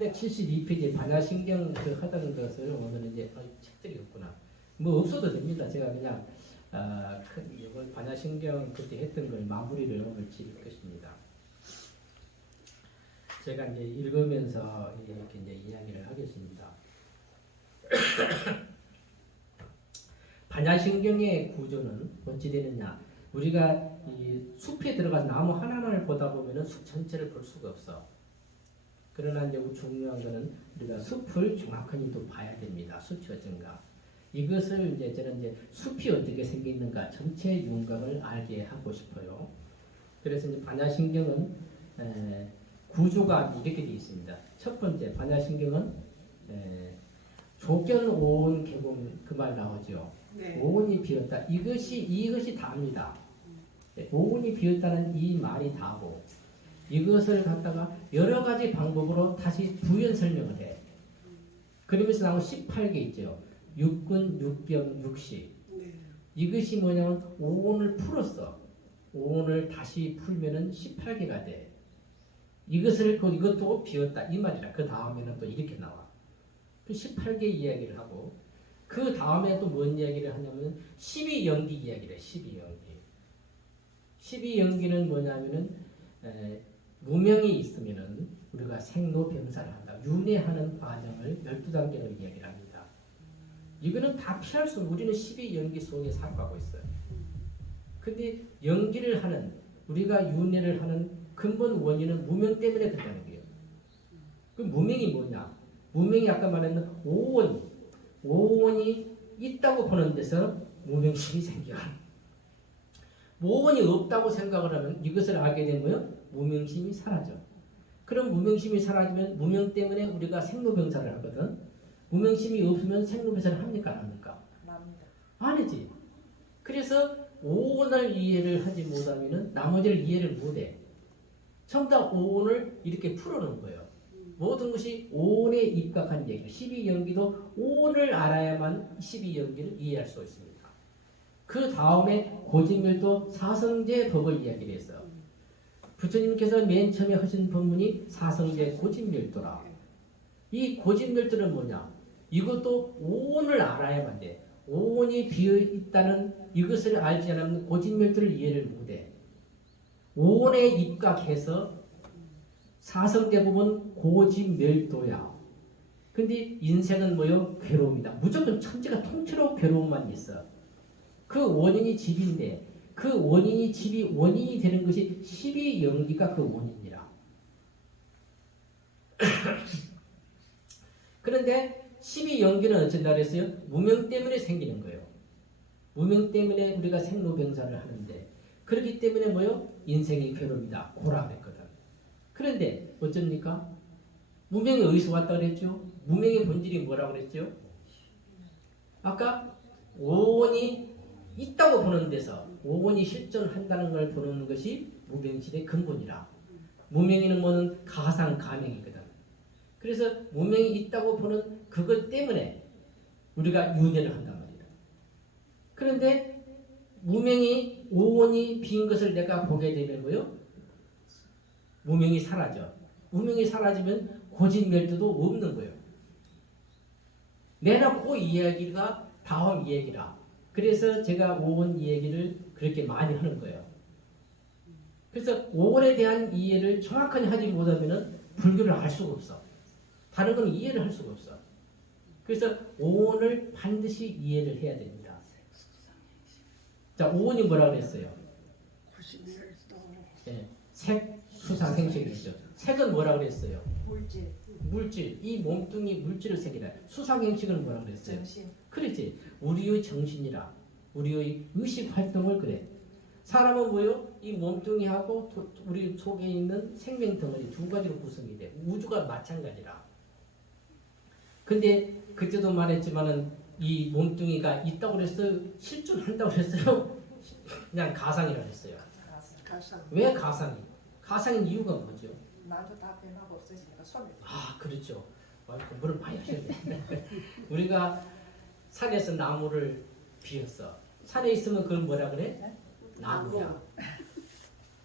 372페이지 반야신경 그 하던 것을 오늘은 이제 책들이 없구나. 뭐 없어도 됩니다. 제가 그냥 이걸 반야신경 그때 했던 걸 마무리를 오늘 지을 것입니다. 제가 이제 읽으면서 이렇게 이제 이야기를 하겠습니다. 반야신경의 구조는 어찌 되느냐? 우리가 이 숲에 들어가서 나무 하나하나를 보다 보면은 숲 전체를 볼 수가 없어. 그러나 이제 중요한 거는 우리가 숲을 정확하게 또 봐야 됩니다. 숲이 어쩐가. 이것을 이제 저는 이제 숲이 어떻게 생겼는가 전체 윤곽을 알게 하고 싶어요. 그래서 이제 반야신경은 구조가 이렇게 되어 있습니다. 첫 번째 반야신경은 조견 오온 개공 그 말 나오죠. 네. 오온이 비었다. 이것이 다입니다. 오온이 비었다는 이 말이 다고 이것을 갖다가 여러 가지 방법으로 다시 부연 설명을 해. 그러면서 나온 18개 있죠. 육군, 육경, 육시. 네. 이것이 뭐냐면 오온을 풀었어. 오온을 다시 풀면은 18개가 돼. 이것도 비었다 이 말이라. 그 다음에는 또 이렇게 나와. 그 18개 이야기를 하고 그 다음에 또 뭔 이야기를 하냐면 12연기 이야기를 해. 12연기. 12연기는 뭐냐면은 무명이 있으면은 우리가 생로병사를 한다. 윤회하는 과정을 12단계로 이야기를 합니다. 이거는 다 피할 수 없는 우리는 12연기 속에 살아가고 있어요. 근데 연기를 하는 우리가 윤회를 하는 근본 원인은 무명 때문에 그렇다는 거예요. 그 무명이 뭐냐? 무명이 아까 말했는 오온이 있다고 보는 데서 무명심이 생겨. 오온이 없다고 생각을 하면 이것을 알게 되면 무명심이 사라져. 그럼 무명심이 사라지면 무명 때문에 우리가 생로병사를 하거든. 무명심이 없으면 생로병사를 합니까? 안 합니까? 안 하지. 그래서 오온을 이해를 하지 못하면 나머지를 이해를 못해. 전부 다 오온을 이렇게 풀어놓은 거예요. 모든 것이 오온에 입각한 얘기예요. 12연기도 오온을 알아야만 12연기를 이해할 수 있습니다. 그 다음에 고진멸도 사성제 법을 이야기를 했어요. 부처님께서 맨 처음에 하신 법문이 사성제 고진멸도라. 이 고진멸도는 뭐냐? 이것도 오온을 알아야만 돼. 오온이 비어있다는 이것을 알지 않으면 고진멸도를 이해를 못해. 오온에 입각해서 사성제 법은 고진멸도야. 근데 인생은 뭐요? 괴로움이다. 무조건 천지가 통째로 괴로움만 있어. 그 원인이 집인데 그 원인이 집이 원인이 되는 것이 12연기가 그 원인이라. 그런데 12연기는 어쩐다 그랬어요? 무명 때문에 생기는 거예요. 무명 때문에 우리가 생로병사를 하는데 그렇기 때문에 뭐요? 인생이 괴로움이다. 고라했거든. 그런데 어쩝니까? 무명이 어디서 왔다 그랬죠? 무명의 본질이 뭐라고 그랬죠? 아까 오온이 있다고 보는 데서 오온이 실존한다는 걸 보는 것이 무명심의 근본이라. 무명이는 뭐는 가상 가명이거든. 그래서 무명이 있다고 보는 그것 때문에 우리가 윤회를 한단 말이야. 그런데 무명이 오온이 빈 것을 내가 보게 되면 뭐요? 무명이 사라져. 무명이 사라지면 고진멸도도 없는 거예요. 내놓고 이야기가 다음 이야기라. 그래서 제가 오온 이야기를 그렇게 많이 하는 거예요. 그래서 오온에 대한 이해를 정확하게 하지 못하면 불교를 알 수가 없어. 다른 건 이해를 할 수가 없어. 그래서 오온을 반드시 이해를 해야 됩니다. 자, 오온이 뭐라고 그랬어요? 네, 색, 수상, 행식이죠. 색은 뭐라고 그랬어요? 물질. 이 몸뚱이 물질을 색이라. 수상, 행식은 뭐라고 그랬어요? 정신. 그렇지. 우리의 정신이라. 우리의 의식 활동을 그래. 사람은 뭐요? 이 몸뚱이하고 우리 속에 있는 생명 덩어리 두 가지로 구성이 돼. 우주가 마찬가지라. 근데 그때도 말했지만은 이 몸뚱이가 있다고 그랬어요? 실존한다고 그랬어요? 그냥 가상이라고 했어요. 가상. 왜 가상이? 가상인 이유가 뭐죠? 나도 다 변하고 없어지니까 손에. 아, 그렇죠. 공부를 많이 하셔야 돼. 우리가 산에서 나무를 비웠어. 산에 있으면 그걸 뭐라 그래? 나무야.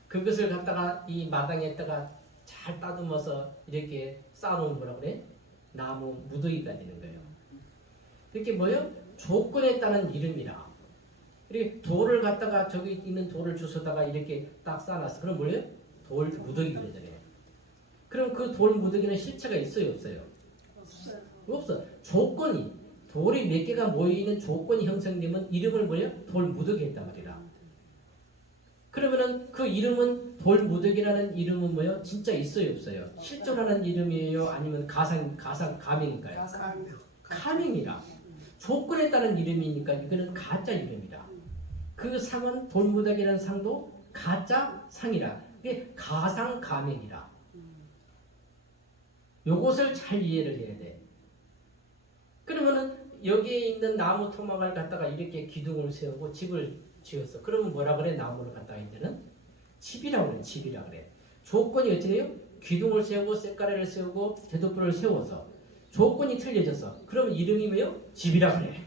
그것을 갖다가 이 마당에다가 잘 따듬어서 이렇게 쌓아놓은 뭐라 그래? 나무 무더기가 되는 거예요. 이렇게 뭐요? 조건에 따른 이름이라. 이렇게 돌을 갖다가 저기 있는 돌을 주워다가 이렇게 딱 쌓아놨어. 그럼 뭐예요? 돌 무더기가 되잖아요. 그럼 그 돌 무더기는 실체가 있어요, 없어요? 없어. 조건이 돌이 몇 개가 모이는 조건이 형성되면 이름을 뭐예요? 돌 무더기 했단 말이라. 그러면은 그 이름은 돌 무더기라는 이름은 뭐예요? 진짜 있어요, 없어요? 실존하는 이름이에요, 아니면 가명인가요? 가명이라. 조건에 따른 이름이니까 이거는 가짜 이름이라. 그 상은 돌 무더기라는 상도 가짜 상이라. 이게 가상 가명이라. 요것을 잘 이해를 해야 돼. 그러면은 여기에 있는 나무 토막을 갖다가 이렇게 기둥을 세우고 집을 지었어. 그러면 뭐라 그래? 나무를 갖다가 이제는 집이라고 그래. 집이라고 그래. 조건이 어찌래요? 기둥을 세우고 쇳가래를 세우고 대도불을 세워서 조건이 틀려져서 그러면 이름이 뭐예요? 집이라고 그래.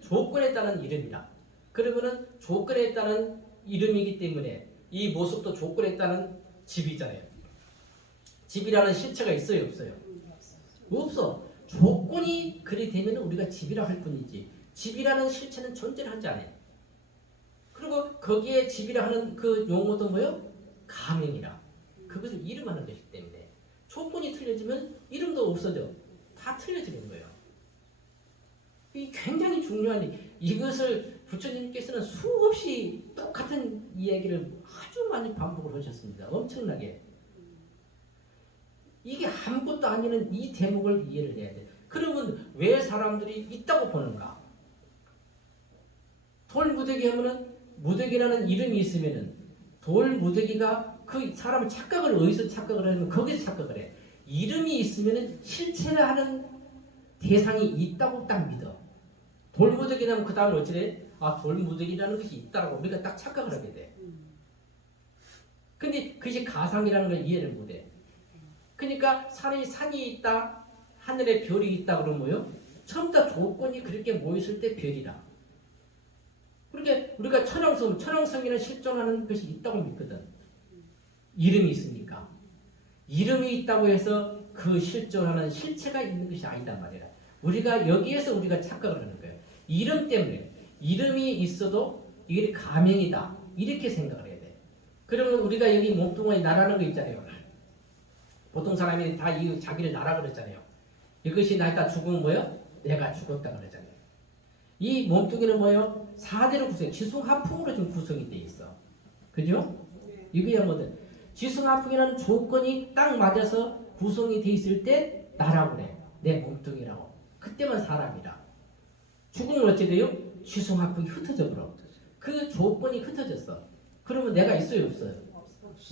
조건에 따른 이름이다. 그러면은 조건에 따른 이름이기 때문에 이 모습도 조건에 따른 집이잖아요. 집이라는 실체가 있어요, 없어요? 없어. 조건이 그리 되면 우리가 집이라 할 뿐이지 집이라는 실체는 존재를 하지 않아요. 그리고 거기에 집이라 하는 그 용어도 뭐예요? 가명이라. 그것을 이름하는 것이기 때문에 조건이 틀려지면 이름도 없어져. 다 틀려지는 거예요. 이 굉장히 중요한 이것을 부처님께서는 수없이 똑같은 이야기를 아주 많이 반복을 하셨습니다. 엄청나게. 이게 아무것도 아니는 이 대목을 이해를 해야 돼. 그러면 왜 사람들이 있다고 보는가? 돌 무더기 하면은 무더기라는 이름이 있으면은 돌 무더기가 그 사람의 착각을 어디서 착각을 하냐면 거기서 착각을 해. 이름이 있으면은 실체라 하는 대상이 있다고 딱 믿어. 돌 무더기라면 그 다음에 어찌래? 아, 돌 무더기라는 것이 있다라고 우리가 딱 착각을 하게 돼. 근데 그것이 가상이라는 걸 이해를 못해. 그러니까 산이 있다, 하늘에 별이 있다 그러면 뭐요? 처음부터 조건이 그렇게 모였을 때 별이라. 그렇게 우리가 천왕성이는 실존하는 것이 있다고 믿거든. 이름이 있으니까. 이름이 있다고 해서 그 실존하는 실체가 있는 것이 아니단 말이야. 우리가 여기에서 우리가 착각을 하는 거예요. 이름 때문에 이름이 있어도 이게 가명이다. 이렇게 생각을 해야 돼. 그러면 우리가 여기 몸뚱아리 나라는 거 있잖아요. 보통 사람이 다 자기를 나라 그랬잖아요. 이것이 나 이따 죽으면 뭐예요? 내가 죽었다 그러잖아요. 이 몸뚱이는 뭐예요? 4대로 구성, 지승하풍으로 좀 구성이 돼 있어. 그죠? 이거야 뭐든 지승하풍이라는 조건이 딱 맞아서 구성이 돼 있을 때 나라고 그래. 내 몸뚱이라고. 그때만 사람이라. 죽으면 어찌 돼요? 지승하풍이 흩어져 버려. 그 조건이 흩어졌어. 그러면 내가 있어요, 없어요?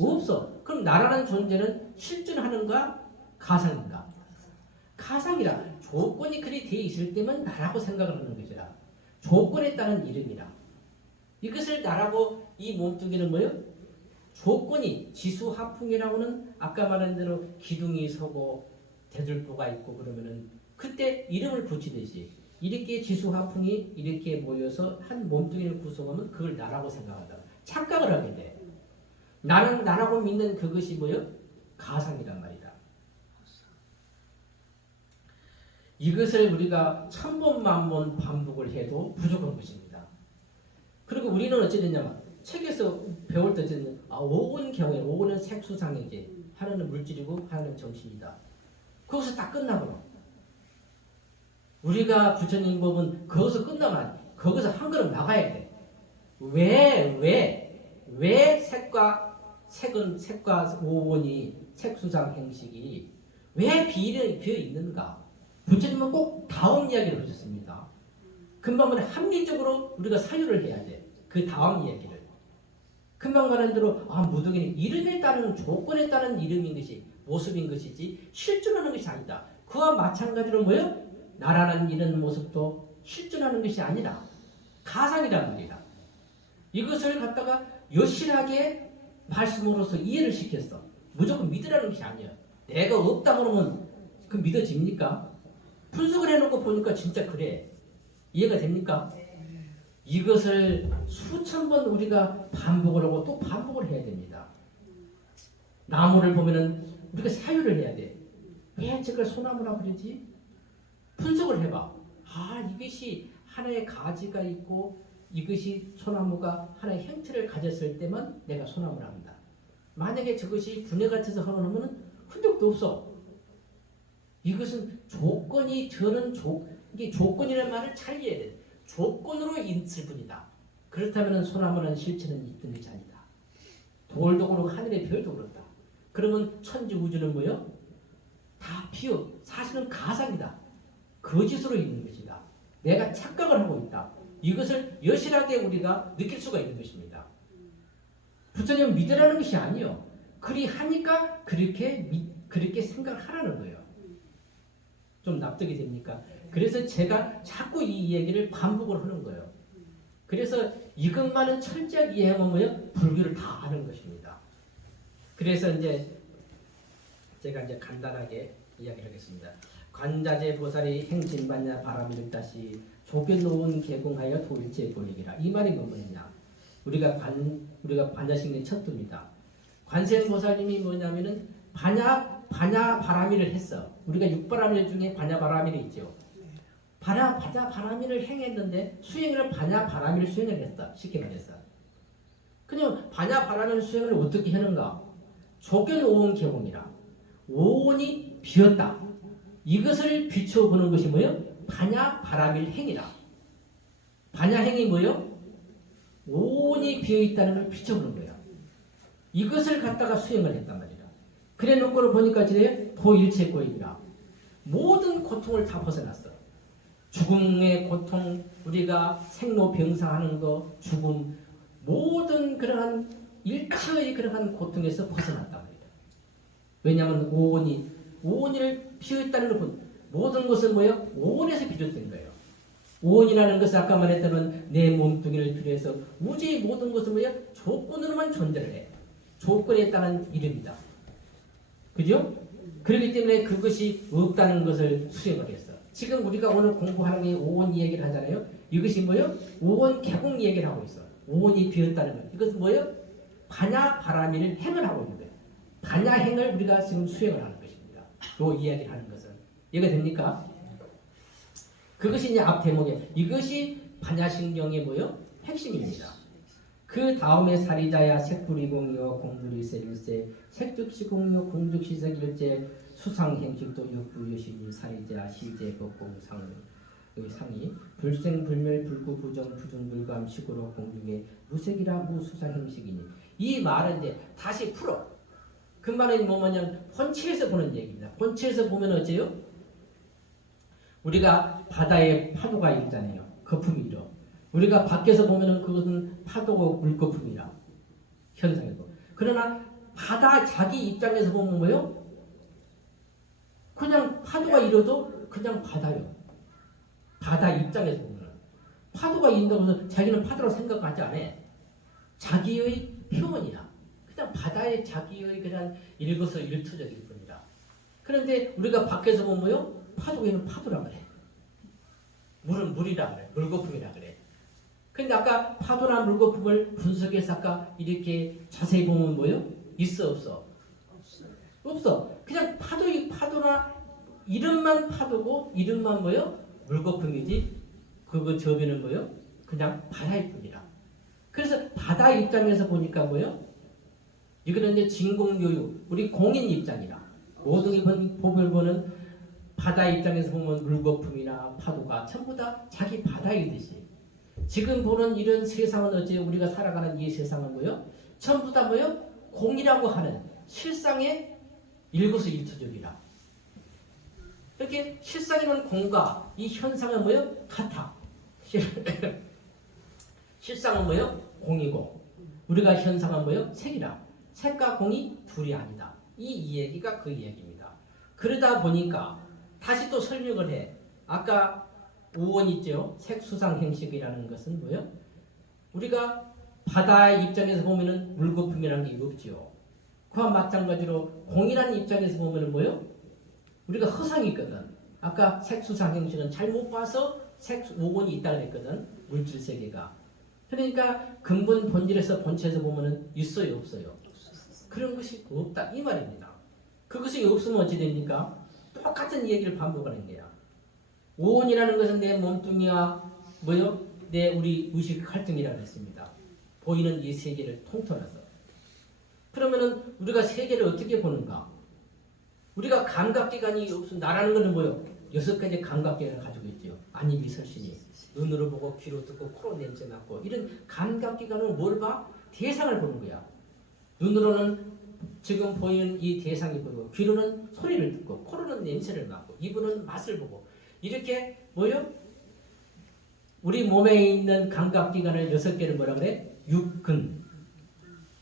없어. 그럼 나라는 존재는 실존하는가 가상인가? 가상이라. 조건이 그리 돼 있을 때만 나라고 생각을 하는 것이라. 조건에 따른 이름이라. 이것을 나라고 이 몸뚱이는 뭐예요? 조건이 지수하풍이라고는 아까 말한 대로 기둥이 서고 대들보가 있고 그러면은 그때 이름을 붙이듯이 이렇게 지수하풍이 이렇게 모여서 한 몸뚱이를 구성하면 그걸 나라고 생각한다. 착각을 하게 돼. 나는 나라고 믿는 그것이 뭐예요? 가상이란 말이다. 이것을 우리가 1000번, 10,000번 반복을 해도 부족한 것입니다. 그리고 우리는 어찌 됐냐면 책에서 배울 때 어쨌든 오은 경우에 오은은 색수상이지 하나는 물질이고 하나는 정신이다. 거기서 딱 끝나버려. 우리가 부처님 법은 거기서 끝나면 거기서 한 걸음 나가야 돼. 왜 색과 오온이 색수상 행식이 왜 비어 있는가? 부처님은 꼭 다음 이야기를 하셨습니다. 금방 말해 합리적으로 우리가 사유를 해야 돼. 그 다음 이야기를. 금방 말한 대로 무더기는 이름에 따른 조건에 따른 이름인 것이 모습인 것이지 실존하는 것이 아니다. 그와 마찬가지로 뭐예요? 나라는 이런 모습도 실존하는 것이 아니라 가상이란 말이다. 이것을 갖다가 여실하게 말씀으로서 이해를 시켰어. 무조건 믿으라는 것이 아니야. 내가 없다 그러면 그 믿어집니까? 분석을 해놓고 보니까 진짜 그래. 이해가 됩니까? 이것을 수천 번 우리가 반복을 하고 또 반복을 해야 됩니다. 나무를 보면은 우리가 사유를 해야 돼. 왜 저걸 소나무라 그러지? 분석을 해봐. 아, 이것이 하나의 가지가 있고 이것이 소나무가 하나의 형태를 가졌을 때만 내가 소나무라 한다. 만약에 저것이 분해 같아서 하면 흔적도 없어. 이것은 조건이 이게 조건이라는 말을 잘 이해해야 돼. 조건으로 있을 뿐이다. 그렇다면 소나무라는 실체는 있던 것이 아니다. 돌도 그렇고 하늘의 별도 그렇다. 그러면 천지 우주는 뭐요? 다 비어. 사실은 가상이다. 거짓으로 있는 것이다. 내가 착각을 하고 있다. 이것을 여실하게 우리가 느낄 수가 있는 것입니다. 부처님은 믿으라는 것이 아니요. 그리 하니까 그렇게 생각하라는 거예요. 좀 납득이 됩니까? 그래서 제가 자꾸 이 얘기를 반복을 하는 거예요. 그래서 이것만은 철저하게 이해하면 뭐예요? 불교를 다 아는 것입니다. 그래서 이제 제가 이제 간단하게 이야기를 하겠습니다. 관자재 보살이 행진반야 바람을 다시 조견놓은 개공하여 도일체 권익이라. 이 말이 뭐냐? 우리가 반야식의 첫두입니다. 관세음보살님이 뭐냐면은 반야 바라미를 했어. 우리가 육바라밀 중에 반야 바라밀이 있죠. 반야 바라밀을 행했는데 수행을 반야 바라밀 수행을 했다. 쉽게 말해서. 그냥 반야 바라밀 수행을 어떻게 하는가? 조견 오온 개공이라. 오온이 비었다. 이것을 비춰보는 것이 뭐예요? 반야 바라밀 행이라. 반야 행이 뭐예요? 오온이 비어있다는 걸 비춰보는 거예요. 이것을 갖다가 수행을 했단 말이야. 그래 놓고 보니까 지금 도일체고이라. 모든 고통을 다 벗어났어. 죽음의 고통, 우리가 생로병사하는 거, 죽음, 모든 그러한 일체의 그러한 고통에서 벗어났단 말이야. 왜냐하면 오온을 비어있다는 걸 본 모든 것은 뭐예요? 오온에서 비롯된 거예요. 오온이라는 것은 아까 말했던 내 몸뚱이를 비롯해서 우주의 모든 것은 뭐예요? 조건으로만 존재를 해. 조건에 따른 이름이다. 그죠? 그렇기 때문에 그것이 없다는 것을 수행을 했어. 지금 우리가 오늘 공부하는 게 오온 이야기를 하잖아요. 이것이 뭐예요? 오온 개공 이야기를 하고 있어. 오온이 비었다는 것. 이것은 뭐예요? 반야 바라밀을 행을 하고 있는 거예요. 반야 행을 우리가 지금 수행을 하는 것입니다. 요 이야기를 하는 것은. 이해가 됩니까? 그것이 이제 앞 대목에 이것이 반야신경의 뭐예요? 핵심입니다. 그 다음에 사리자야 색불이공요 공불이세일세 색득시공요 공득시색일제 수상행식도 육부유신 사리자 시제 법공상 상이 불생불멸 불구부정 부중불감 식으로 공중의 무색이라 무수상행식이니 이 말은 이제 다시 풀어. 그 말은 뭐냐면 본체에서 보는 얘기입니다. 본체에서 보면 어째요? 우리가 바다에 파도가 있잖아요. 거품이 일어. 우리가 밖에서 보면은 그것은 파도고 물거품이라 현상이고. 그러나 바다 자기 입장에서 보면 뭐요? 그냥 파도가 일어도 그냥 바다요. 바다 입장에서 보면 파도가 일다고 해서 자기는 파도라고 생각하지 않아. 자기의 표현이야. 그냥 바다의 자기의 그냥 일거수일투족일 뿐이다. 그런데 우리가 밖에서 보면 뭐요? 파도에는 파도라 그래. 물은 물이라 그래. 물거품이라 그래. 근데 아까 파도나 물거품을 분석해서 아까 이렇게 자세히 보면 뭐예요? 있어 없어? 없어. 그냥 파도나 이름만 파도고 이름만 뭐예요? 물거품이지. 그거 저변은 뭐예요? 그냥 바다일 뿐이라. 그래서 바다 입장에서 보니까 뭐예요? 이거는 이제 진공요유 우리 공인 입장이라. 모든 법을 보는 바다 입장에서 보면 물거품이나 파도가 전부 다 자기 바다이듯이. 지금 보는 이런 세상은 어째 우리가 살아가는 이 세상은 뭐요? 전부 다 뭐요? 공이라고 하는 실상의 일거수일투족이라. 이렇게 실상에는 공과 이 현상은 뭐요? 같아. 실상은 뭐요? 공이고 우리가 현상은 뭐요? 색이라. 색과 공이 둘이 아니다. 이 얘기가 그 얘기입니다. 그러다 보니까 다시 또 설명을 해. 아까 우원 있죠? 색수상행식이라는 것은 뭐예요? 우리가 바다의 입장에서 보면은 물거품이라는 게 없지요. 그와 마찬가지로 공이라는 입장에서 보면은 뭐예요? 우리가 허상이 있거든. 아까 색수상행식은 잘못 봐서 우원이 있다 그랬거든. 물질 세계가. 그러니까 근본 본질에서 본체에서 보면은 있어요, 없어요? 그런 것이 없다 이 말입니다. 그것이 없으면 어찌 됩니까? 똑같은 얘기를 반복하는 거야. 오온이라는 것은 내 몸뚱이와 뭐요? 내 우리 의식 활동이라고 했습니다. 보이는 이 세계를 통틀어서. 그러면은 우리가 세계를 어떻게 보는가? 우리가 감각기관이 없으면 나라는 것은 뭐요? 6가지 감각기관을 가지고 있죠. 안입이 설신이 눈으로 보고 귀로 듣고 코로 냄새 맡고 이런 감각기관은 뭘 봐? 대상을 보는 거야. 눈으로는 지금 보이는 이 대상이 보이고 귀로는 소리를 듣고 코로는 냄새를 맡고 입으로는 맛을 보고 이렇게 뭐요? 우리 몸에 있는 감각기관을 6개를 뭐라 그래? 육근.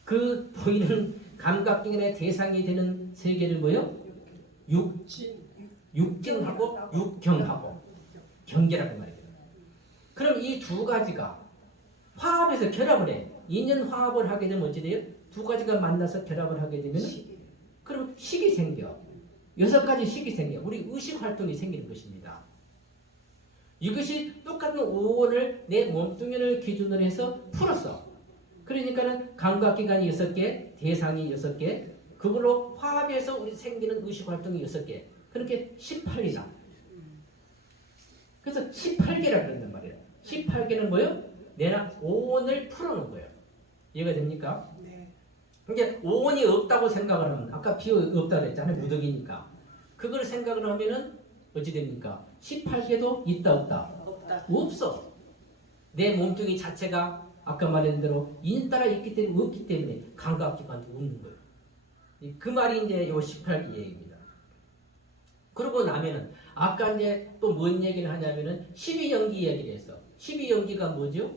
그 보이는 감각기관의 대상이 되는 세계를 뭐요? 육진하고 육경하고 경계라고 말이에요. 그럼 이 두 가지가 화합해서 결합을 해. 인연 화합을 하게 되면 어찌 돼요? 두 가지가 만나서 결합을 하게 되면 그럼 식이 생겨. 6가지 식이 생겨. 우리 의식 활동이 생기는 것입니다. 이것이 똑같은 오온을 내 몸뚱이를 기준으로 해서 풀었어. 그러니까는 감각기관이 6개, 대상이 6개, 그걸로 화합해서 우리 생기는 의식 활동이 6개. 그렇게 18이다. 그래서 18개라 그런단 말이에요. 18개는 뭐예요? 내가 오온을 풀어놓은 거예요. 이해가 됩니까? 네. 이제 오온이 없다고 생각을 하면 아까 비가 없다고 했잖아요. 무덕이니까. 그걸 생각을 하면은 어찌 됩니까? 18개도 있다 없다? 없다. 없어. 내 몸뚱이 자체가 아까 말한 대로 인연 따라 있기 때문에 없기 때문에 감각기관도 없는 거예요. 그 말이 이제 요 18기 얘기입니다. 그러고 나면은 아까 이제 또 뭔 얘기를 하냐면은 12연기 얘기를 했어. 12연기가 뭐죠?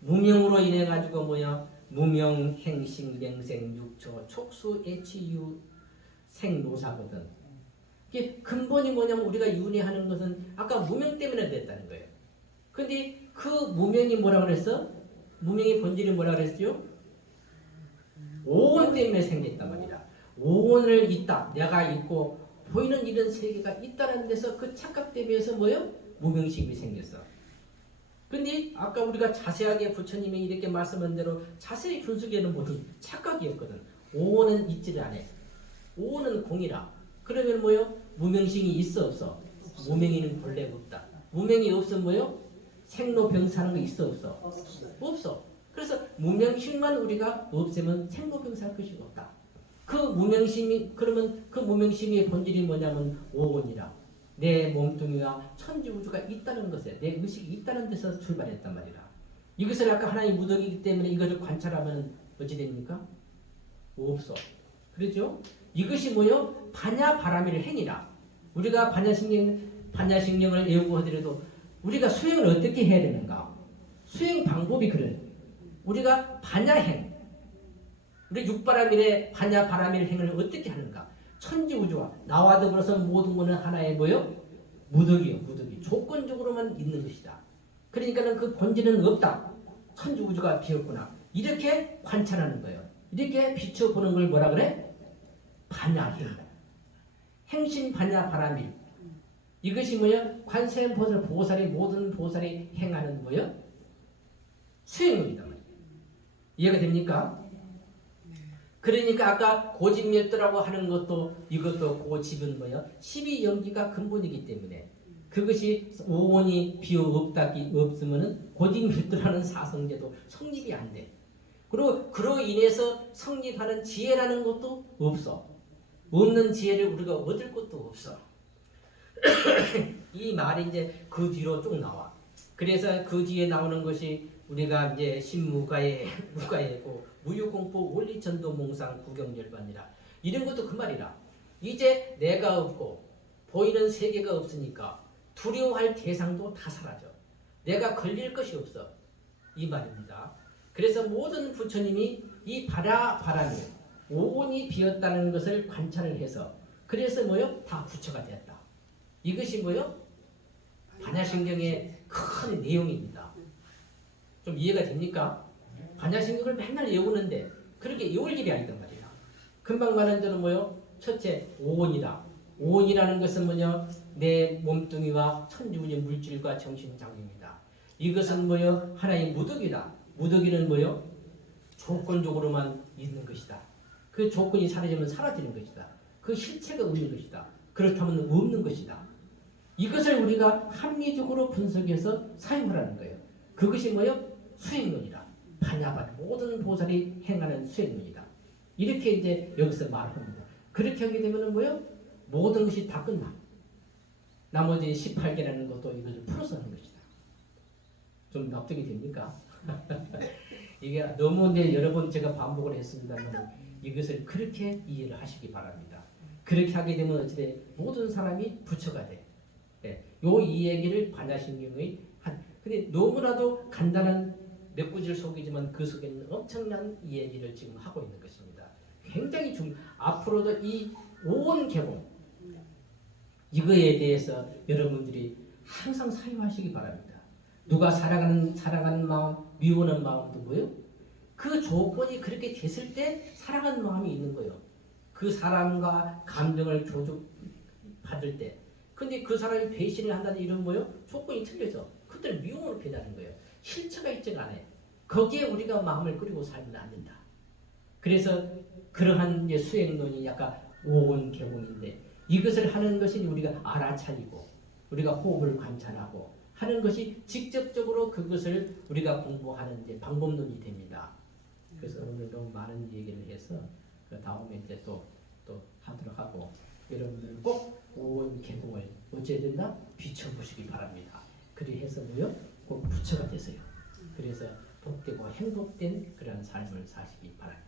무명으로 인해 가지고 뭐야? 무명, 행식, 맹생, 육초, 촉수, 애치유, 생노사거든. 이게 근본이 뭐냐면 우리가 윤회하는 것은 아까 무명 때문에 됐다는 거예요. 근데 그 무명이 뭐라 그랬어? 무명의 본질이 뭐라 그랬죠? 오온 때문에 생겼단 말이야. 오온을 있다. 내가 있고 보이는 이런 세계가 있다는 데서 그 착각 때문에서 뭐요? 무명심이 생겼어. 근데 아까 우리가 자세하게 부처님이 이렇게 말씀한 대로 자세히 분석에는 뭐지? 착각이었거든. 오온은 있지를 않아. 오온은 공이라. 그러면 뭐요? 무명심이 있어 없어? 무명이는 본래 없다. 무명이 없으면 뭐요? 생로병사는 거 있어 없어? 없어. 그래서 무명심만 우리가 없애면 생로병사할 것이 없다. 그 무명심이 그러면 그 무명심의 본질이 뭐냐면 오온이라. 내 몸뚱이와 천지우주가 있다는 것에 내 의식이 있다는 데서 출발했단 말이라. 이것을 아까 하나님 무덕이기 때문에 이것을 관찰하면 어찌 됩니까? 없어. 그렇죠? 이것이 뭐요? 반야바라밀 행위라. 우리가 반야식령을 외우고 하더라도 우리가 수행을 어떻게 해야 되는가? 수행 방법이 그래. 우리가 반야행, 우리 육바라밀의 반야바라밀 행을 어떻게 하는가? 천지우주와 나와 더불어서 모든 것은 하나의 뭐요? 무덕이요, 무덕이. 조건적으로만 있는 것이다. 그러니까는 그 본질은 없다. 천지우주가 비었구나. 이렇게 관찰하는 거예요. 이렇게 비춰보는 걸 뭐라 그래? 반야행이다. 행신 반야바라밀. 이것이 뭐야? 관세음보살 보살이 모든 보살이 행하는 뭐야? 수행입니다. 이해가 됩니까? 그러니까 아까 고집멸도라고 하는 것도 이것도 고집은 뭐야? 12연기가 근본이기 때문에 그것이 오온이 비어 없다기 없으면은 고집멸도라는 사성제도 성립이 안 돼. 그리고 그로 인해서 성립하는 지혜라는 것도 없어. 없는 지혜를 우리가 얻을 것도 없어. 이 말이 이제 그 뒤로 쭉 나와. 그래서 그 뒤에 나오는 것이 우리가 이제 신무가의 무가의고 무유공포 원리전도 몽상 구경열반이라 이런 것도 그 말이라. 이제 내가 없고 보이는 세계가 없으니까 두려워할 대상도 다 사라져. 내가 걸릴 것이 없어. 이 말입니다. 그래서 모든 부처님이 이 바라밀 오온이 비었다는 것을 관찰을 해서 그래서 뭐요? 다 부처가 되었다. 이것이 뭐요? 반야신경의 큰 내용입니다. 좀 이해가 됩니까? 반야신경을 맨날 외우는데 그렇게 외울 일이 아니단 말이야. 금방 말한 대로 뭐요? 첫째, 오온이다. 오온이라는 것은 뭐냐? 내 몸뚱이와 천지우주 물질과 정신장입니다. 이것은 뭐요? 하나의 무덕이다. 무덕이는 뭐요? 조건적으로만 있는 것이다. 그 조건이 사라지면 사라지는 것이다. 그 실체가 없는 것이다. 그렇다면 없는 것이다. 이것을 우리가 합리적으로 분석해서 사용하라는 거예요. 그것이 뭐예요? 수행론이다. 반야반 모든 보살이 행하는 수행론이다. 이렇게 이제 여기서 말합니다. 그렇게 하게 되면 뭐예요? 모든 것이 다 끝나. 나머지 18개라는 것도 이것을 풀어서 하는 것이다. 좀 납득이 됩니까? 이게 너무 이제 여러 번 제가 반복을 했습니다만 이것을 그렇게 이해를 하시기 바랍니다. 그렇게 하게 되면 어찌돼 모든 사람이 부처가 돼. 예, 요 이야기를 반야신경의 근데 너무나도 간단한 몇 구절 속이지만 그 속에는 엄청난 이야기를 지금 하고 있는 것입니다. 굉장히 앞으로도 이 온 개공 이거에 대해서 여러분들이 항상 사유하시기 바랍니다. 누가 사랑하는 마음, 미워하는 마음도 뭐예요? 그 조건이 그렇게 됐을 때 사랑하는 마음이 있는 거예요. 그 사랑과 감정을 받을 때. 근데 그 사람이 배신을 한다는 이런 뭐예요? 조건이 틀려져. 그때는 미움으로 변하는 거예요. 실체가 있지가 않아요. 거기에 우리가 마음을 끓이고 살면 안 된다. 그래서 그러한 이제 수행론이 약간 오온개공인데 이것을 하는 것이 우리가 알아차리고 우리가 호흡을 관찰하고 하는 것이 직접적으로 그것을 우리가 공부하는 이제 방법론이 됩니다. 그래서 오늘 너무 많은 얘기를 해서 그 다음에 이제 또 하도록 하고 여러분들은 꼭 오온개공을 어찌해야 된다? 비춰보시기 바랍니다. 그리 해서 뭐요? 꼭 부처가 되세요. 그래서 복되고 행복된 그런 삶을 사시기 바랍니다.